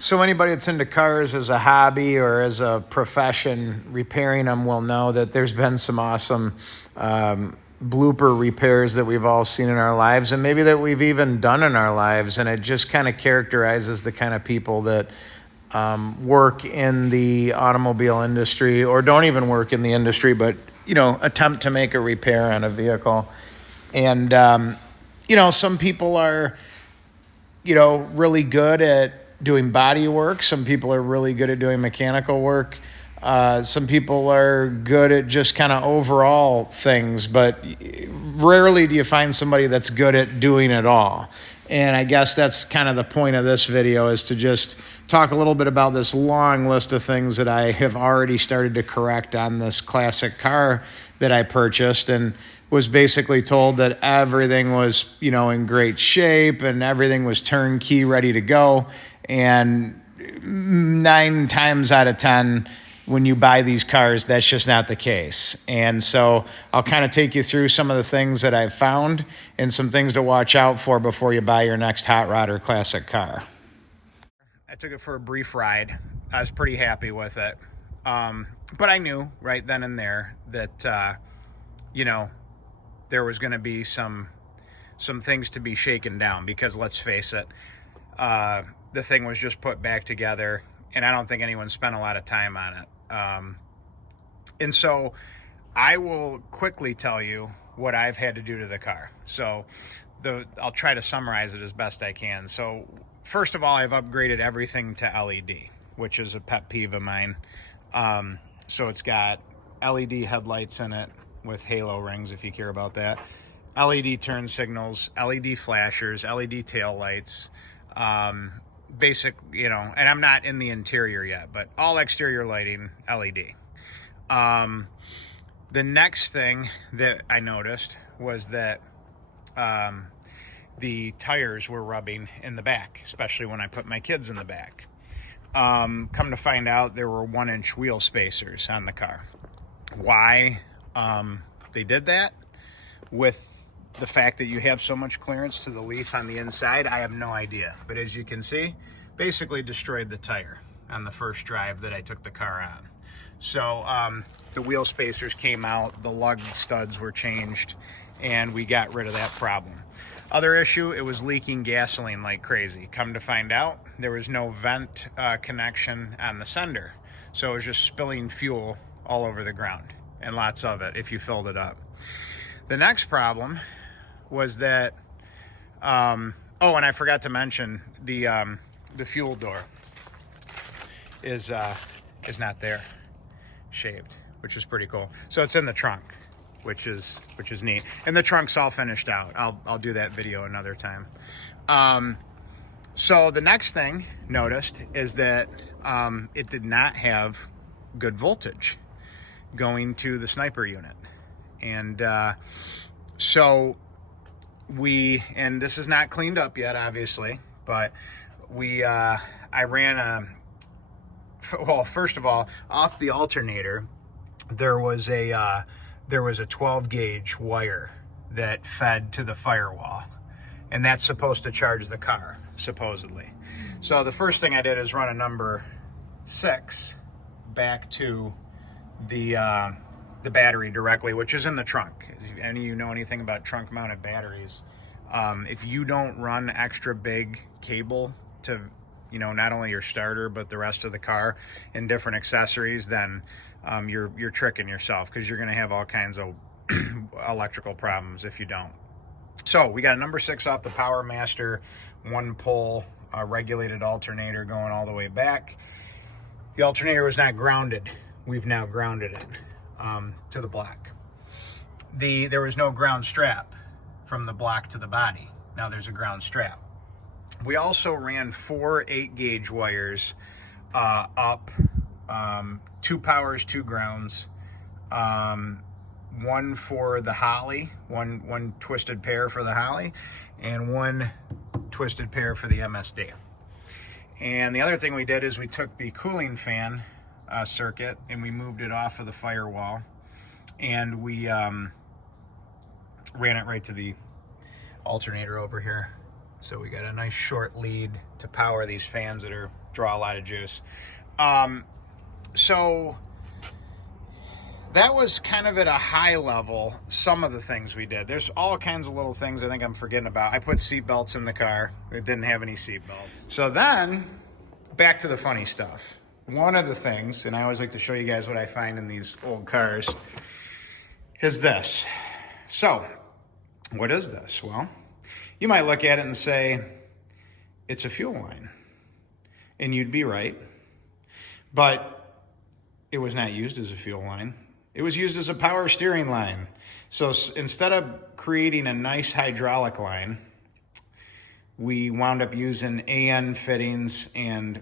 So anybody that's into cars as a hobby or as a profession, repairing them will know that there's been some awesome blooper repairs that we've all seen in our lives, and maybe that we've even done in our lives. And it just kind of characterizes the kind of people that work in the automobile industry, or don't even work in the industry, but, attempt to make a repair on a vehicle. And, some people are, really good at doing body work. Some people are really good at doing mechanical work. Some people are good at just kind of overall things, but rarely do you find somebody that's good at doing it all. And I guess that's kind of the point of this video, is to just talk a little bit about this long list of things that I have already started to correct on this classic car that I purchased, and was basically told that everything was, in great shape and everything was turnkey, ready to go. And 9 times out of 10, when you buy these cars, that's just not the case. And so I'll kind of take you through some of the things that I've found and some things to watch out for before you buy your next hot rod or classic car. I took it for a brief ride. I was pretty happy with it. But I knew right then and there that, there was going to be some things to be shaken down, because let's face it, the thing was just put back together, and I don't think anyone spent a lot of time on it. And so I will quickly tell you what I've had to do to the car. So I'll try to summarize it as best I can. So first of all, I've upgraded everything to LED, which is a pet peeve of mine. So it's got LED headlights in it with halo rings, if you care about that, LED turn signals, LED flashers, LED tail lights, basic, and I'm not in the interior yet, but all exterior lighting, LED. The next thing that I noticed was that the tires were rubbing in the back, especially when I put my kids in the back. Come to find out, there were 1-inch wheel spacers on the car. Why they did that, with the fact that you have so much clearance to the leaf on the inside, I have no idea. But as you can see, basically destroyed the tire on the first drive that I took the car on. So the wheel spacers came out, the lug studs were changed, and we got rid of that problem. Other issue, it was leaking gasoline like crazy. Come to find out, there was no vent connection on the sender. So it was just spilling fuel all over the ground, and lots of it if you filled it up. The next problem was that, and I forgot to mention, the fuel door is not there, shaved, which is pretty cool. So it's in the trunk, which is neat, and the trunk's all finished out. I'll do that video another time. So the next thing noticed is that it did not have good voltage going to the sniper unit. And so and this is not cleaned up yet, obviously, but I ran first of all, off the alternator, there was a 12 gauge wire that fed to the firewall, and that's supposed to charge the car, supposedly. So the first thing I did is run a number 6 back to the battery directly, which is in the trunk. If any of you know anything about trunk mounted batteries, if you don't run extra big cable to, not only your starter, but the rest of the car and different accessories, then you're tricking yourself, because you're going to have all kinds of electrical problems if you don't. So we got a number 6 off the Power Master 1-pole regulated alternator going all the way back. The alternator was not grounded. We've now grounded it to the block. There was no ground strap from the block to the body. Now there's a ground strap. We also ran 4 8-gauge wires up, 2 powers, 2 grounds, one for the Holly, one twisted pair for the Holly, and 1 twisted pair for the MSD. And the other thing we did is we took the cooling fan circuit and we moved it off of the firewall, and we ran it right to the alternator over here. So we got a nice short lead to power these fans that are draw a lot of juice. So that was kind of at a high level, some of the things we did. There's all kinds of little things I think I'm forgetting about. I put seat belts in the car. It didn't have any seat belts. So then, back to the funny stuff. One of the things, and I always like to show you guys what I find in these old cars, is this. So, what is this? Well, you might look at it and say, it's a fuel line. And you'd be right. But it was not used as a fuel line. It was used as a power steering line. So instead of creating a nice hydraulic line, we wound up using AN fittings and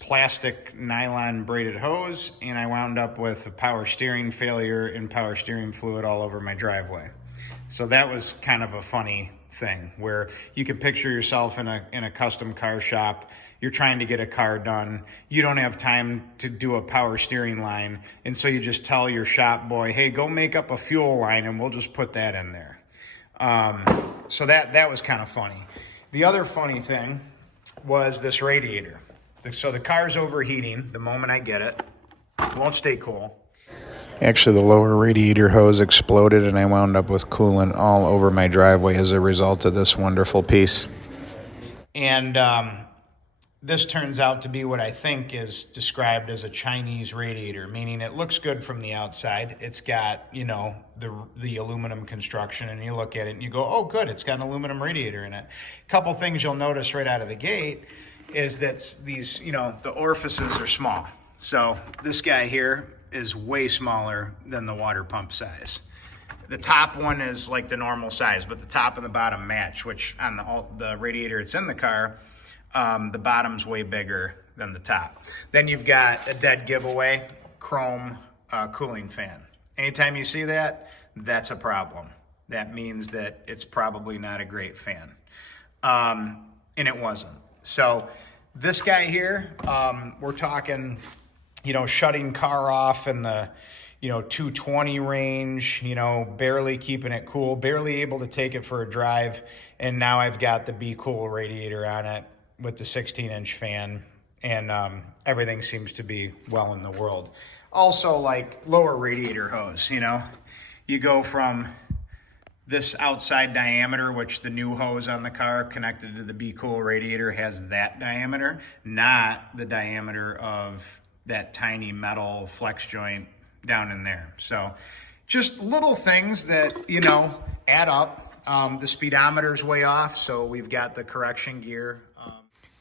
plastic nylon braided hose, and I wound up with a power steering failure and power steering fluid all over my driveway. So that was kind of a funny thing where you can picture yourself in a custom car shop. You're trying to get a car done. You don't have time to do a power steering line. And so you just tell your shop boy, hey, go make up a fuel line and we'll just put that in there. So that was kind of funny. The other funny thing was this radiator. So the car's overheating the moment I get it. It won't stay cool. Actually, the lower radiator hose exploded and I wound up with coolant all over my driveway as a result of this wonderful piece. And this turns out to be what I think is described as a Chinese radiator, meaning it looks good from the outside. It's got, the aluminum construction, and you look at it and you go, oh, good, it's got an aluminum radiator in it. A couple things you'll notice right out of the gate is that these, the orifices are small. So this guy here is way smaller than the water pump size. The top one is like the normal size, but the top and the bottom match, which on the radiator it's in the car, the bottom's way bigger than the top. Then you've got a dead giveaway chrome cooling fan. Anytime you see that, that's a problem. That means that it's probably not a great fan. And it wasn't. So this guy here, we're talking, shutting car off in the, 220 range, barely keeping it cool, barely able to take it for a drive. And now I've got the Be Cool radiator on it with the 16-inch fan, and everything seems to be well in the world. Also, like lower radiator hose, you go from this outside diameter, which the new hose on the car connected to the Be Cool radiator has that diameter, not the diameter of that tiny metal flex joint down in there. So just little things that, add up. The speedometer's way off, so we've got the correction gear.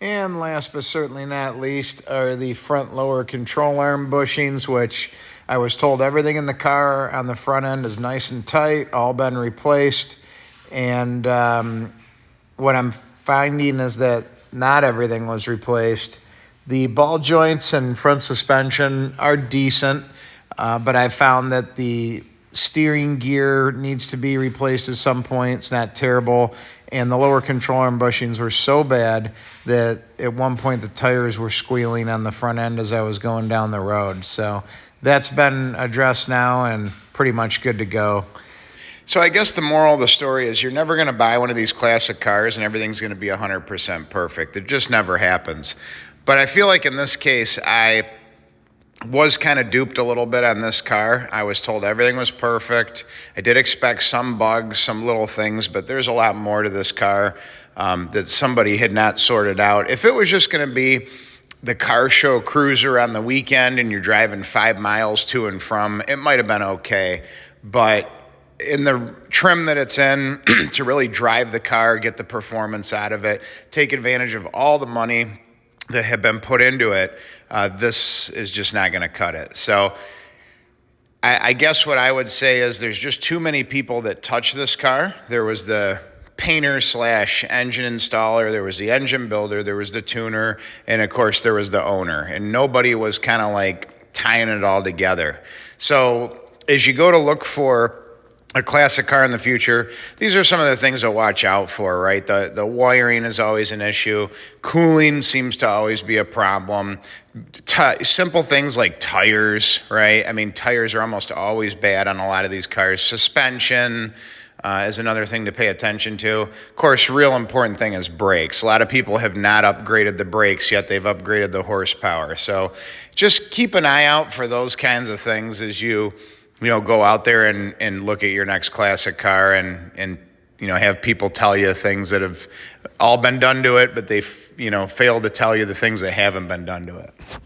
And last but certainly not least are the front lower control arm bushings, which I was told everything in the car on the front end is nice and tight, all been replaced. And what I'm finding is that not everything was replaced. The ball joints and front suspension are decent, but I found that the steering gear needs to be replaced at some point. It's not terrible. And the lower control arm bushings were so bad that at one point the tires were squealing on the front end as I was going down the road. So that's been addressed now and pretty much good to go. So I guess the moral of the story is you're never going to buy one of these classic cars and everything's going to be 100% perfect. It just never happens. But I feel like in this case, I was kind of duped a little bit on this car. I was told everything was perfect. I did expect some bugs, some little things, but there's a lot more to this car that somebody had not sorted out. If it was just going to be the car show cruiser on the weekend and you're driving 5 miles to and from, it might have been okay. But in the trim that it's in, to really drive the car, get the performance out of it, take advantage of all the money that have been put into it, this is just not going to cut it. So I guess what I would say is there's just too many people that touch this car. There was the painter / engine installer, there was the engine builder, there was the tuner, and of course there was the owner. And nobody was kind of like tying it all together. So as you go to look for a classic car in the future, these are some of the things to watch out for, right? The wiring is always an issue. Cooling seems to always be a problem. Simple things like tires, right? I mean, tires are almost always bad on a lot of these cars. Suspension, is another thing to pay attention to. Of course, real important thing is brakes. A lot of people have not upgraded the brakes yet. They've upgraded the horsepower. So just keep an eye out for those kinds of things as you go out there and look at your next classic car and have people tell you things that have all been done to it, but they've failed to tell you the things that haven't been done to it.